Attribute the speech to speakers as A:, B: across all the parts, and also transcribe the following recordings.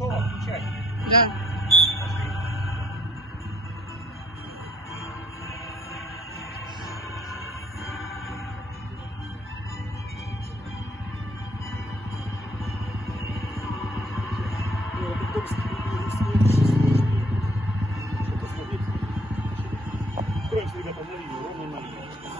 A: Готово, включай.
B: Да.
A: Строимся, ребята, на линию, ровно на линию.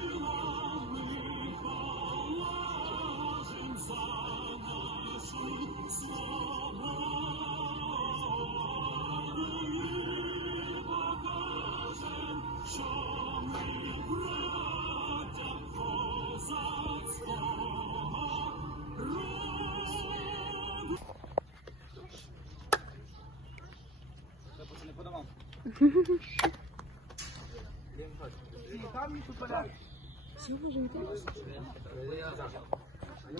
B: Sim,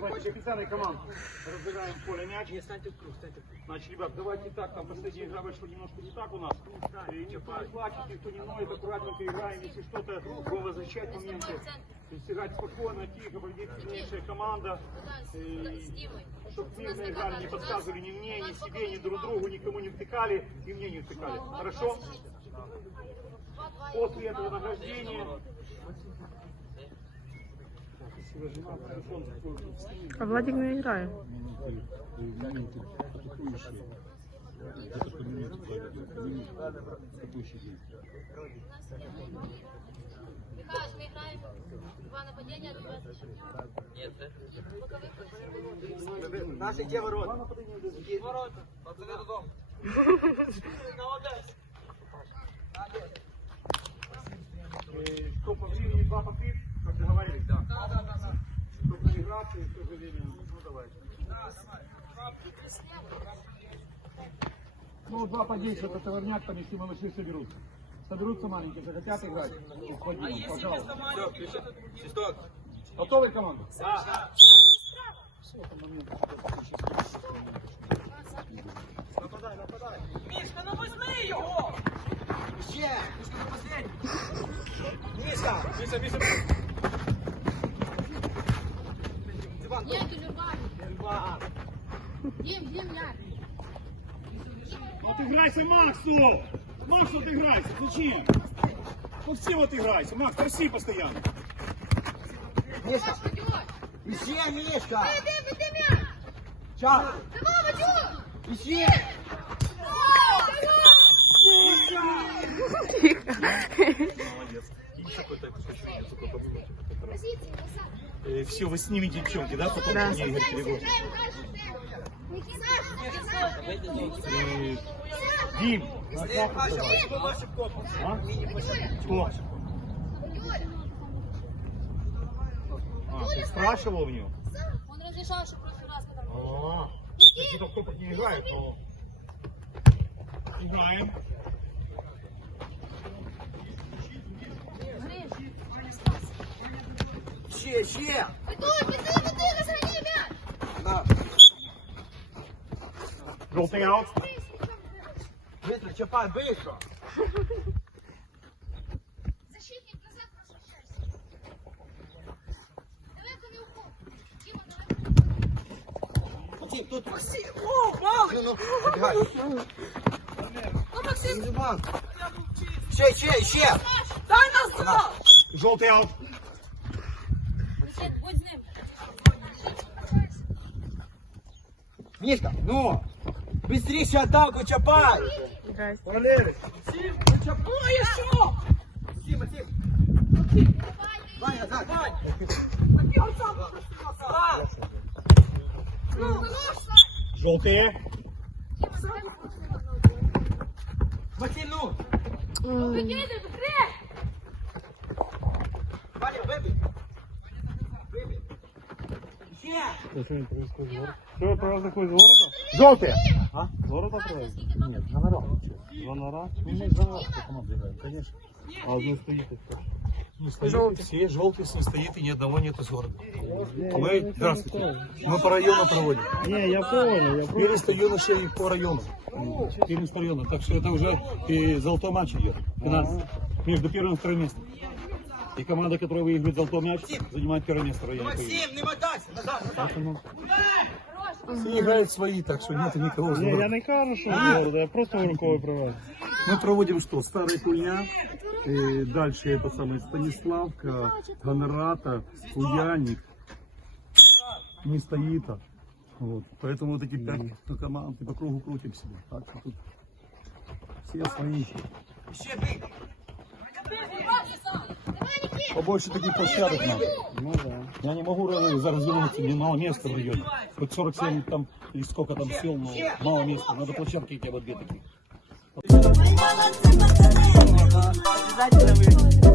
B: Давайте официальная команда. Разбираем поле мяч. Не станьте в круг, станьте в круг. Значит, ребят, давайте так, там последняя игра вышла немножко не так у нас. И никто не плачет, никто не ноет, аккуратненько играем, если что-то, возвращать моменты. То есть играть спокойно, тихо, победит сильнейшая команда. Чтобы мирно играли, не подсказывали ни мне, ни себе, ни друг другу, никому не втыкали, и мне не втыкали. Хорошо? После этого награждения А Владик не играет.
C: Михайлович, мы играем два нападения, два защита. Нет, да?
D: Наші є ворота. Є ворота. Пацани додому. Молодець.
A: Э, Кто по времени два попит, как договорились, да. Чтобы не играть, и, к сожалению, ну давайте. Ну, два по 10, это товарняк, там, если малыши соберутся. Соберутся маленькие, захотят играть. Уходи, пожалуйста.
D: Все.
A: Готовы команда?
D: Нападай,
C: Дим, Дим, я.
A: отыграйся Максу! Максу отыграйся, зачем? Ну все вот играйся, Макс, проси постоянно.
D: Мішка.
C: Пойдет.
D: Іще, Мішка.
C: Ты, ты, ты, мяч.
D: Час.
C: Давай, Вадюк.
D: Іще.
C: Позиции, назад.
A: все, вы снимете девчонки, да, потом
B: Да.
A: давай. А? Ты спрашивал у него?
C: Он разрешал, что в прошлый раз, когда.
A: А, какие-то в кубок не играют, но... Играем.
D: Ще, ще.
C: Петуй, Петуй,
A: Желтый аут.
D: Быстро, Чапай, быстро.
C: Защитник назад возвращайся. Далеко не уходи. Дима, далеко.
D: Максим, тут... Максим, о, Макс! Ну, ну, убегай.
C: Ну, Максим!
D: Диман! Ще, ще, ще!
C: Дай нас сюда!
B: Желтый аут.
D: Мишка, ну! Быстрее атаку, чапай! Валерий! Ну, еще! Максим, Максим! Ваня, назад!
B: Желтые.
D: Максим, ну!
C: Выкидывай, быстрее!
D: Ваня! Выбей!
A: Что, правда, такой из города?
B: Желтые.
A: А? Города открывает?
B: Нет, гонорар.
A: Гонора?
B: Ну, мы за нас команду играем, конечно.
A: А и кто?
B: Ну, стоит, все желтые стоит, и ни одного нет из города. Мы, здравствуйте, мы по району проводим.
A: Не, я понял, я
B: Первенство юношей по району. Первенство района. Так что это уже и золотой матч идет. Финансово. Между первым и вторым местом. И команда, которая выигрывает золотой мяч, занимает первое место в районе.
D: Максим, не мотайся! Назад, назад!
B: Все играют свои, так что нет никого.
A: Не, я не кажу, що я просто рукою проведу.
B: Мы проводим что? Старая Куйня, э, дальше это самое Станиславка, Гонората, Куяник, не стоит. Вот. Поэтому вот эти пять команд и по кругу крутим себя. Так что тут все свои.
D: Ще бий!
B: Побольше таких площадок надо.
A: Ну да.
B: Я не могу раз- развернуться, мне мало места в районе. Хоть 47 там или сколько там сел, но мало места. Надо площадки хотя бы две таких.
E: Обязательно вы